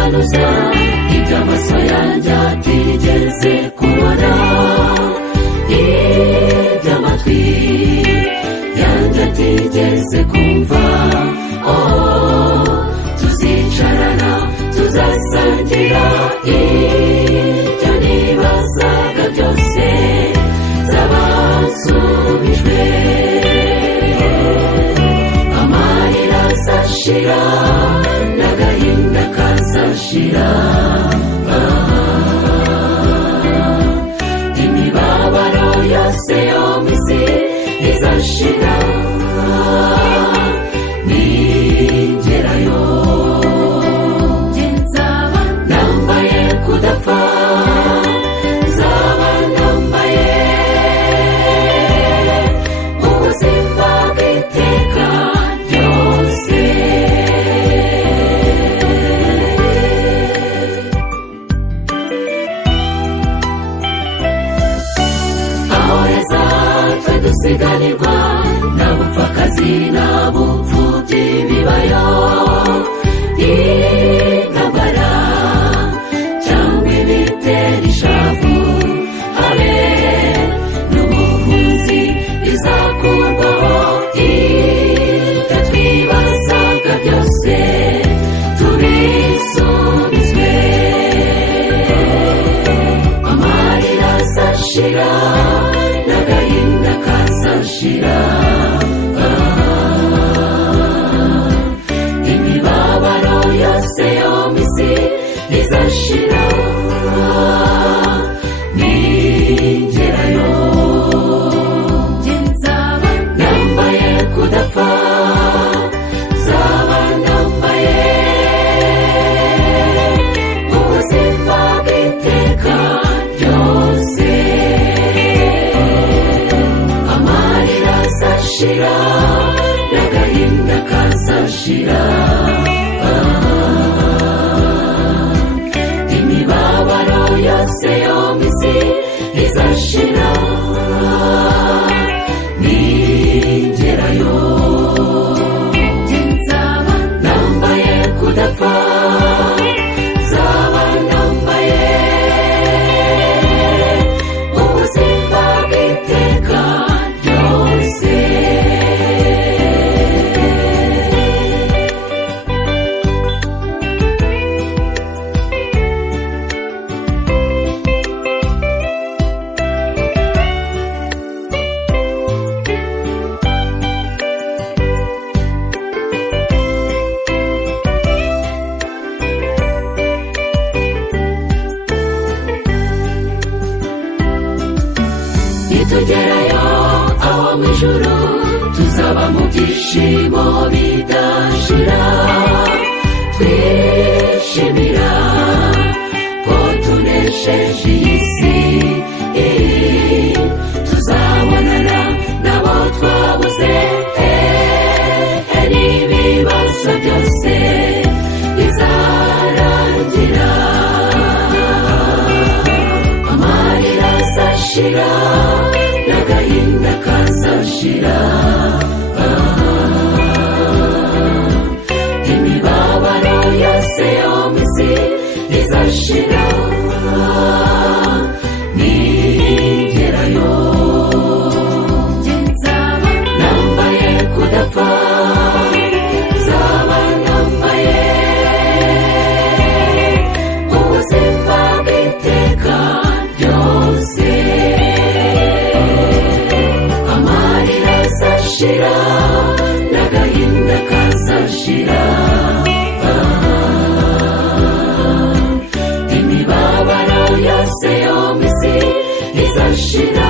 gusobanuza iby'amaso yanjye atigeze kubona, iby'amatwi yanjye atigeze kumva. Tuzicarana tuzasangira ibyo nibazaga byose, zabasubijwe. Amarira azashira n'agahinda kazashira, imibabaro yose yo mu isi izashira ningerayo. Nzaba nambaye kudapfa, nzaba nambaye ubuzima bw'iteka ryose. Aho heza twe dusiganirwa, nta bupfakazi nta bupfubyi bibayo, intambara cyangwa ibitera ishavu, habe n'ubuhunzi bizakurwaho. Ibyo twibazaga byose tubisubizwe. Amarira azashira n'agahinda kazashira, imibabaro yose yo mu isi izashira ningerayo. Nzaba nambaye kudapfa, nzaba nambaye ubuzima bw'iteka ryose. Amarira azashira n'agahinda kazashira, imibabaro yose yo mu isi izashira ningerayo. Nzaba nambaye kudapfa, nzaba nambaye ubuzima bw'iteka ryose. Nitugerayo aho mu ijuru, tuzaba mu byishimo bidashira, twishimira ko tunesheje iyi si. Tuzabonana n'abo twabuze, n'ibibazo byose bizarangira. Amarira azashira n'agahinda kazashira, imibabaro yose yo mu isi izashira ningerayo. Nzaba nambaye kudapfa, nzaba nambaye ubuzima bw'iteka ryose. Amarira azashira n'agahinda kazashira, imibabaro yose yo mu isi izashira